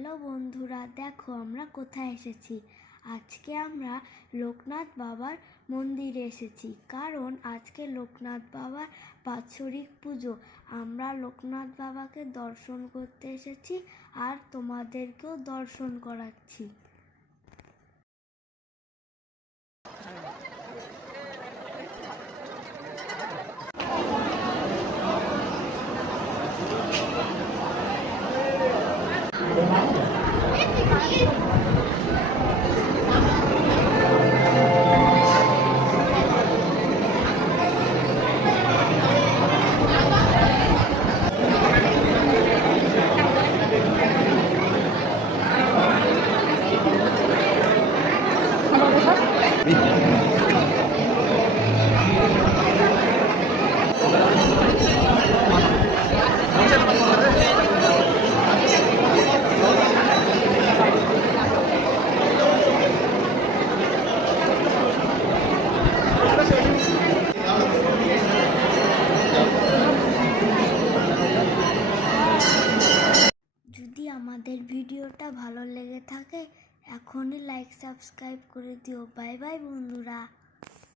Hello বন্ধুরা, দেখো আমরা কোথায় এসেছি। আজকে আমরা লোকনাথ বাবার মন্দিরে এসেছি, কারণ আজকে লোকনাথ বাবার বাৎসরিক পুজো। আমরা লোকনাথ বাবাকে দর্শন করতে এসেছি আর তোমাদেরকেও দর্শন করাচ্ছি। যদি আমাদের ভিডিওটা ভালো লেগে থাকে এখনই লাইক সাবস্ক্রাইব করে দিও। বাই বাই বন্ধুরা।